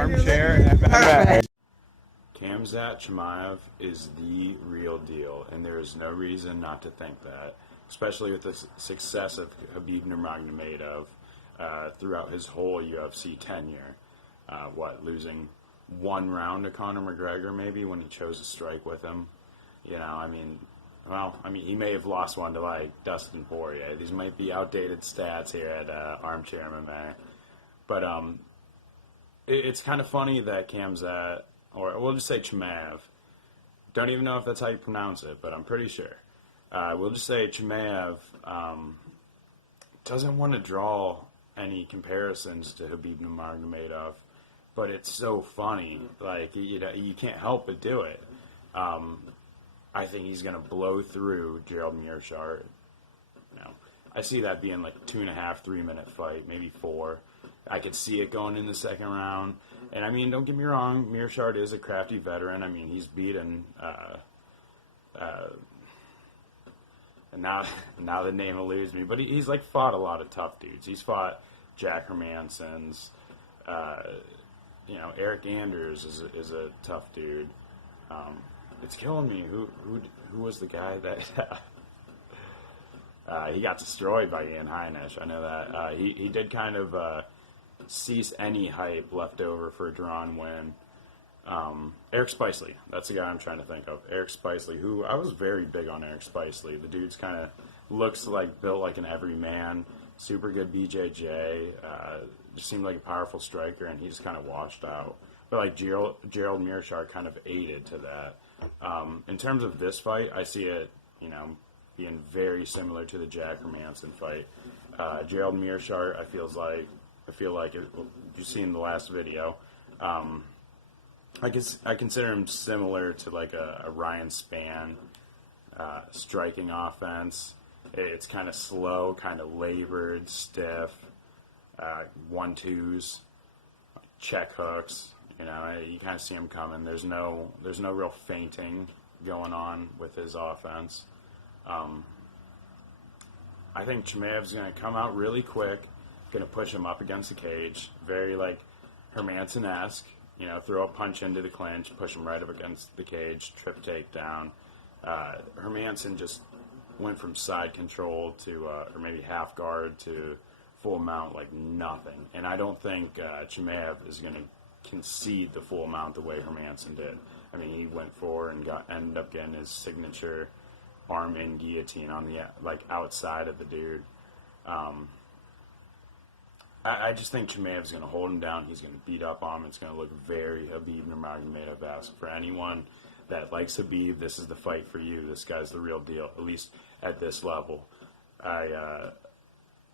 Armchair MMA. Khamzat Chimaev is the real deal, and there is no reason not to think that, especially with the success of Khabib Nurmagomedov throughout his whole UFC tenure. Losing one round to Conor McGregor maybe when he chose to strike with him. He may have lost one to like Dustin Poirier. These might be outdated stats here at Armchair MMA, but it's kind of funny that Khamzat, or we'll just say Chimaev, don't even know if that's how you pronounce it, but I'm pretty sure. We'll just say Chimaev doesn't want to draw any comparisons to Khabib Nurmagomedov, but it's so funny. Like, you can't help but do it. I think he's going to blow through Gerald Meerschaert. I see that being like 2.5, 3 minute fight, maybe 4. I could see it going in the second round. And I mean, don't get me wrong, Meerschaert is a crafty veteran. I mean, he's beaten, and now the name eludes me, but he's like fought a lot of tough dudes. He's fought Jack Hermansson's, Eric Anders is a tough dude. It's killing me. Who was the guy that he got destroyed by Ian Heinisch? I know that he did kind of cease any hype left over for a drawn win. Eric Spicely, that's the guy I'm trying to think of. Eric Spicely, who I was very big on. Eric Spicely, the dude's kind of looks like built like an everyman. Super good BJJ. Just seemed like a powerful striker, and he just kind of washed out. But like Gerald Meerschaert kind of aided to that. In terms of this fight, I see it, being very similar to the Jack Hermansson fight. Gerald Meerschaert, I feel like you see in the last video. I consider him similar to like a Ryan Spann striking offense. It's kind of slow, kind of labored, stiff, 1-2s, check hooks. You kind of see him coming. There's no real feinting going on with his offense. I think Chimaev's going to come out really quick, going to push him up against the cage, very like Hermansson-esque. Throw a punch into the clinch, push him right up against the cage, trip takedown. Hermansson just went from side control to, or maybe half guard to full mount like nothing. And I don't think Chimaev is going to concede the full amount the way Hermansson did. I mean, he went for and ended up getting his signature arm in guillotine on the outside of the dude. I just think Chimaev's going to hold him down. He's going to beat up on him. It's going to look very Khabib Nurmagomedov-esque. For anyone that likes Khabib, this is the fight for you. This guy's the real deal, at least at this level. I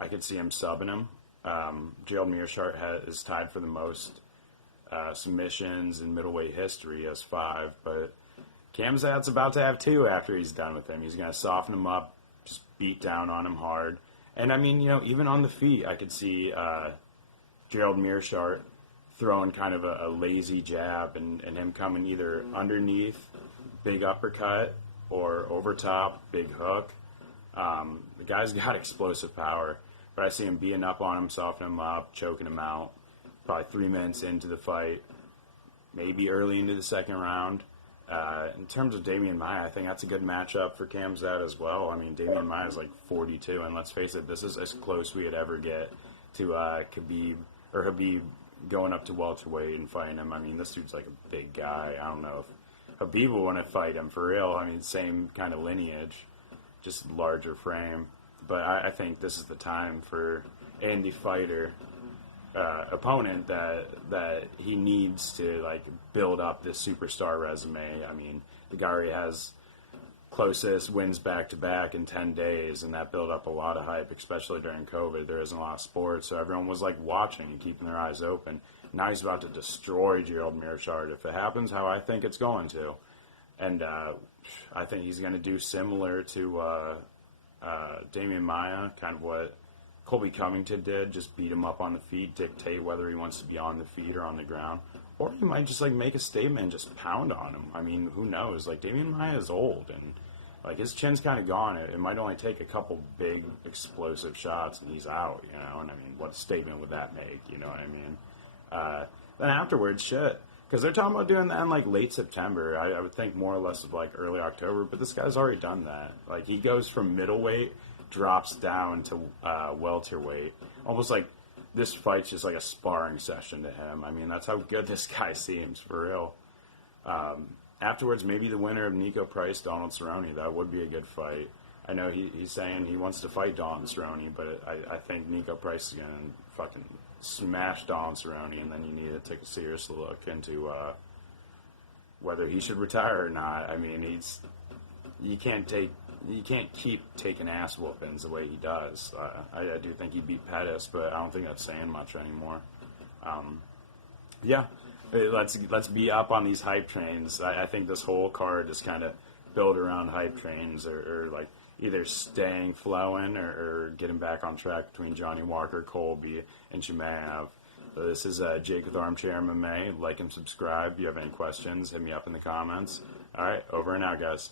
could see him subbing him. Gerald Meerschaert is tied for the most submissions in middleweight history. He has 5, but Khamzat's about to have 2 after he's done with him. He's going to soften him up, just beat down on him hard. And I mean, even on the feet, I could see Gerald Meerschaert throwing kind of a lazy jab and him coming either underneath, big uppercut, or over top, big hook. The guy's got explosive power, but I see him beating up on him, softening him up, choking him out. Probably 3 minutes into the fight, maybe early into the second round. In terms of Demian Maia, I think that's a good matchup for Khamzat as well. I mean, Demian Maia is like 42, and let's face it, this is as close we would ever get to Khabib going up to welterweight and fighting him. I mean, this dude's like a big guy. I don't know if Khabib will want to fight him for real. I mean, same kind of lineage, just larger frame. But I think this is the time for Andy Fighter. Opponent that he needs to like build up this superstar resume. I mean, the guy already has closest wins back to back in 10 days, and that built up a lot of hype, especially during COVID. There isn't a lot of sports, so everyone was like watching and keeping their eyes open. Now he's about to destroy Gerald Meerschaert if it happens how I think it's going to, and I think he's going to do similar to Demian Maia, kind of what Colby Covington did, just beat him up on the feet, dictate whether he wants to be on the feet or on the ground. Or he might just like make a statement and just pound on him. I mean, who knows? Like, Demian Maia is old and like his chin's kind of gone. It might only take a couple big explosive shots and he's out, And I mean, what statement would that make? You know what I mean? Then afterwards, shit. Because they're talking about doing that in like late September. I would think more or less of like early October, but this guy's already done that. Like he goes from middleweight, drops down to welterweight, almost like this fight's just like a sparring session to him. I mean, that's how good this guy seems for real. Afterwards, maybe the winner of Nico Price, Donald Cerrone. That would be a good fight. I know he's saying he wants to fight Donald Cerrone, but I think Nico Price is going to fucking smash Donald Cerrone, and then you need to take a serious look into whether he should retire or not. I mean, you can't keep taking ass whoopings the way he does. I do think he beat Pettis, but I don't think that's saying much anymore. Yeah, let's be up on these hype trains. I think this whole card is kind of built around hype trains, or like either staying flowing or getting back on track between Johnny Walker, Colby, and Chimaev. So this is Jake with Armchair MMA. Like and subscribe. If you have any questions, hit me up in the comments. All right, over and out, guys.